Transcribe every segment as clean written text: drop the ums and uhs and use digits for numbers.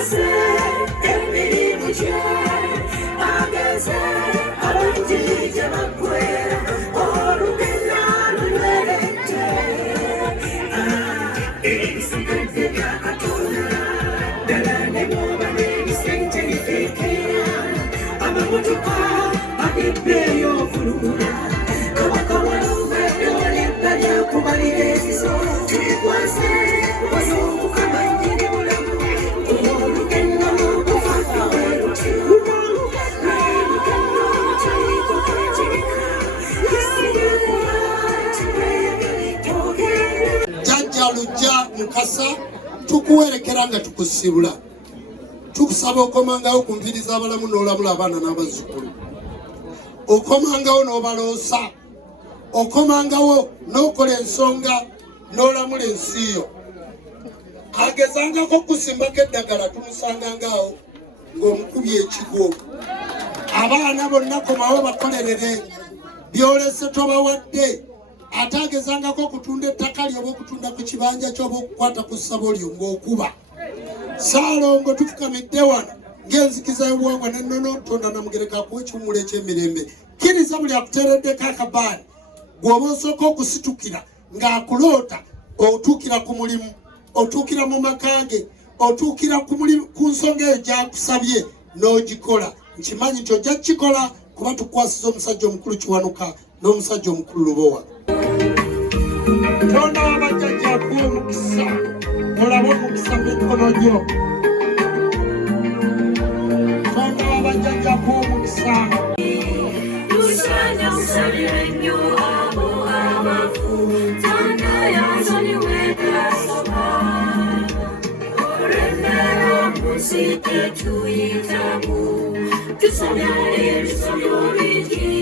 tukwase emirimu gye ageze abanjirije baggwera olugenda lulerete ebisigadde bya Katonda ddala ne bwoba n'ebisente bifikira amamotoka agibbeeyo okulumula kabaka walumedde olebba lyakubalira ezizo tulikwase wasomukama njiri bulamu olugendo lwokuvadda weruti lwelugendo taliko kwekirika yasigakuba tibwebitogenda jjajja lujja Mukasa tukuwerekera nga tukusibula tukusaba okomangawo kunviriza abalamu n'olamula abaana n'abazzukulu okomangawo n'obaloosa okomangawo n'okola ensonga n'olamula ensiyo agezangako kusimbako eddagala tumusangangaawo ng'omukubye ekigo abaana bonna komawo bakolerere byolese tobawadde ate agezangako okutunda ettaka lyoba okutunda ku kibanja kyoba okukwata ku ssabo lyo ng'okuba Saalongo tufukamidde wano ng'enzikiza y'obuwangwa n'ennono Tonda Namugereka akuwa ekiwummulo eky'emirembe kkiriza buli akuteereddeko akabaani gw'oba osooka okusitukira ng'akuloota otuukira ku mulimu otuukira mu maka ge otuukira ku nsonga eyo gy'akusabye n'ogikola nkimanyi nti ojja kukikola kuba tukwasiza omusajja omukulu Kiwanuka n'omusajja omukulu Lubowa. Tonda w'abajjajja akuwa omukisa olabe omukisa mu mikono gyo. Tonda w'abajjajja akuwa omukisa. Lusanya usabire nnyo abo abafu Tonda yazonyiwe gasoba olw'embeera mbuzi tetuyitamu tusomya ebisomyo bingi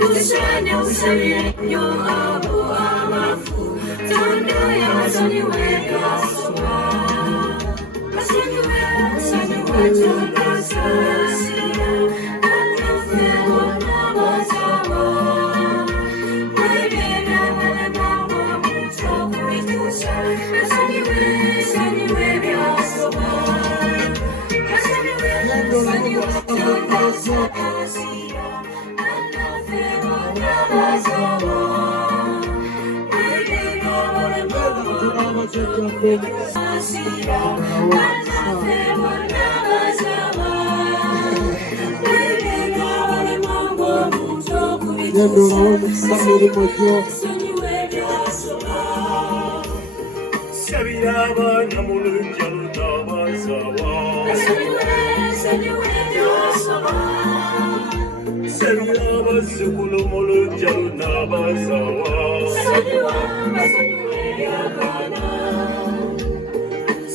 lusanya usabire nnyo abo abafu Tonda yazonyiwe gasoba asonyiwe Tonda sasiya Yendo omukisa mirimo gyo. Sabira abaana mu luggya n'abazawa sabira abazzukulu mu luggya n'abazawa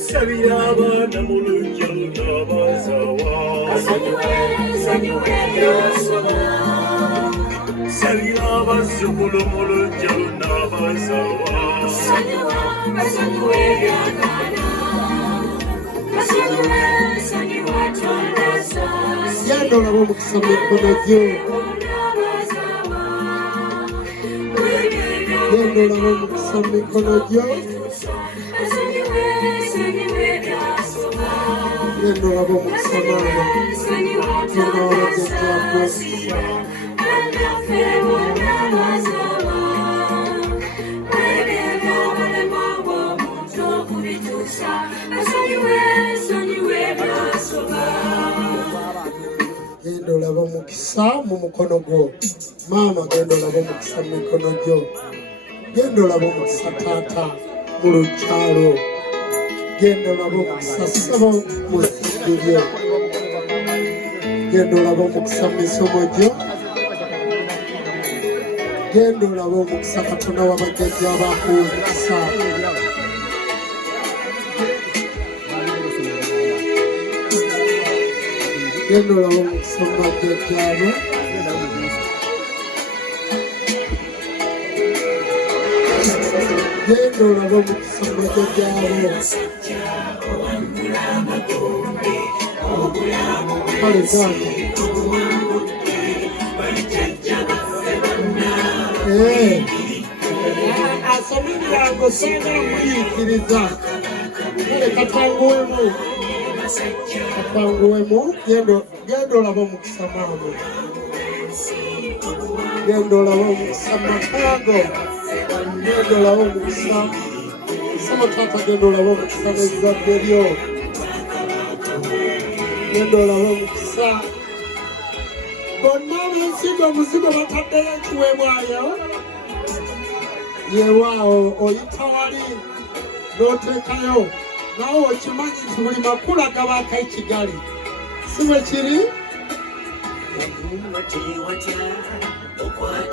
sabira abaana mu luggya n'abazawa sabira abazzukulu mu luggya n'abazawa Yendo olabe omukisa mu mikono gyo. Yendo olabe omukisa mu mikono gyo. Yendo olabe omukisa maama. Tonda w'abajjajja akuwa omukisa. Genda olabe omukisa mu mukono gwo. Maama genda olabe omukisa mu mikono gyo. Genda olabe omukisa taata mu lukyalo. Genda olabe omukisa ssebo mu ssindu lyo. Genda olabe omukisa mu misomo gyo. Genda olabe omukisa Katonda w'abajjajja abakuwa omukisa. Genda olabe omukisa mu bajjajjaabo. Genda olabe omukisa mu bajjajjaabo. Kale taata. Asomera ngo sanga muyiikiriza. Kale katwanguwemu. Katwanguwemu genda olaba omukisa maama. Genda olaba omukisa makaago. Genda olaba omukisa. Saba taata genda olaba omukisa n'ezzadde lyo. Genda olaba omukisa. Bonna ab'ensigo omuzigo bataddeyo ekiweebwayo. Yeewaawo oyita wali n'oteekayo. Nawe okimanyi nti buli makulu agabaako ekigali. Si bwe kiri?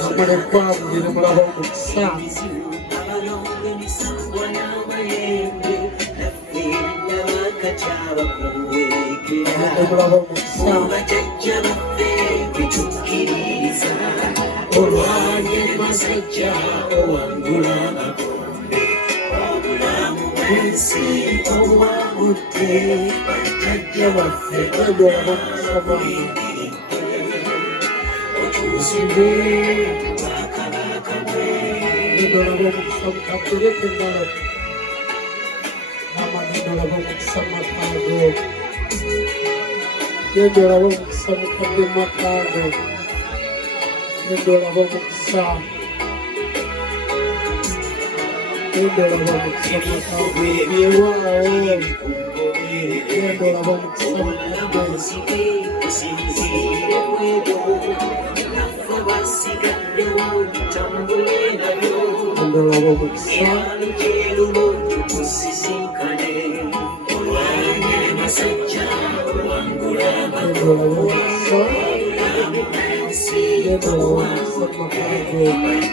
Amulekwanjire mulaba omukisa. Mulaba omukisa. Olwanye masajja owangula amakombe. Ensi owagudde bajjajja baffe genda olaba omukisa maama. Otuuzibwe bakabaka bwe. Genda olaba omukisa mukatereka engalo. Maama genda olaba omukisa makaago. Genda olaba omukisa mukadde makaago. Genda olaba omukisa. Genda olaba omukisa makaago. Yeewaawo. Genda olaba omukisa mukadde. Genda olaba omukisa. Genda olaba omukisa. Genda olaba omukisa makaago.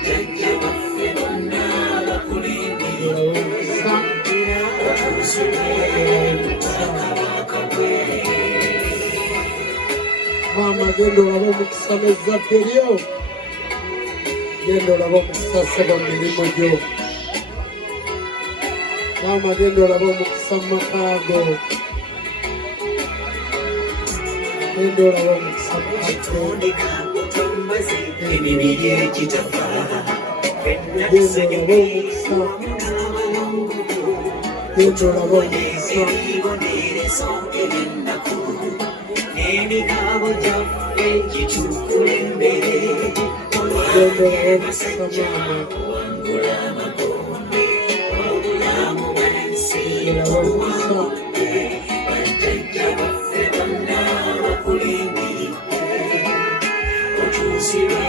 Maama genda olaba omukisa n'ezzadde lyo. Genda olaba omukisa ssebo mu mirimu gyo. Maama genda olaba omukisa mu makaago. Genda olaba omukisa mu katto. Genda olaba omukisa. Genda olaba omukisa. Emigabo gyaffe gitukulembere. Genda olaba omukisa maama. Owangula amakombe. Obulamu bw'ensi owagudde. bajjajja baffe bonna bakulindiridde. Otuuzibwe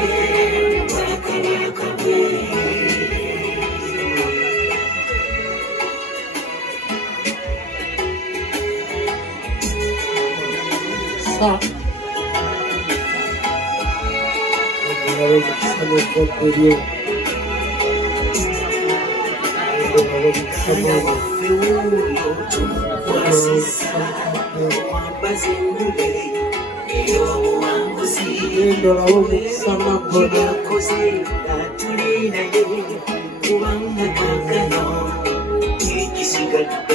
bakabaka bwe. Genda olaba omukisa n'ezzadde lyo. Genda olaba omukisa maama. Genda olaba omukisa mabbona. Kubanga kaakano ekisigadde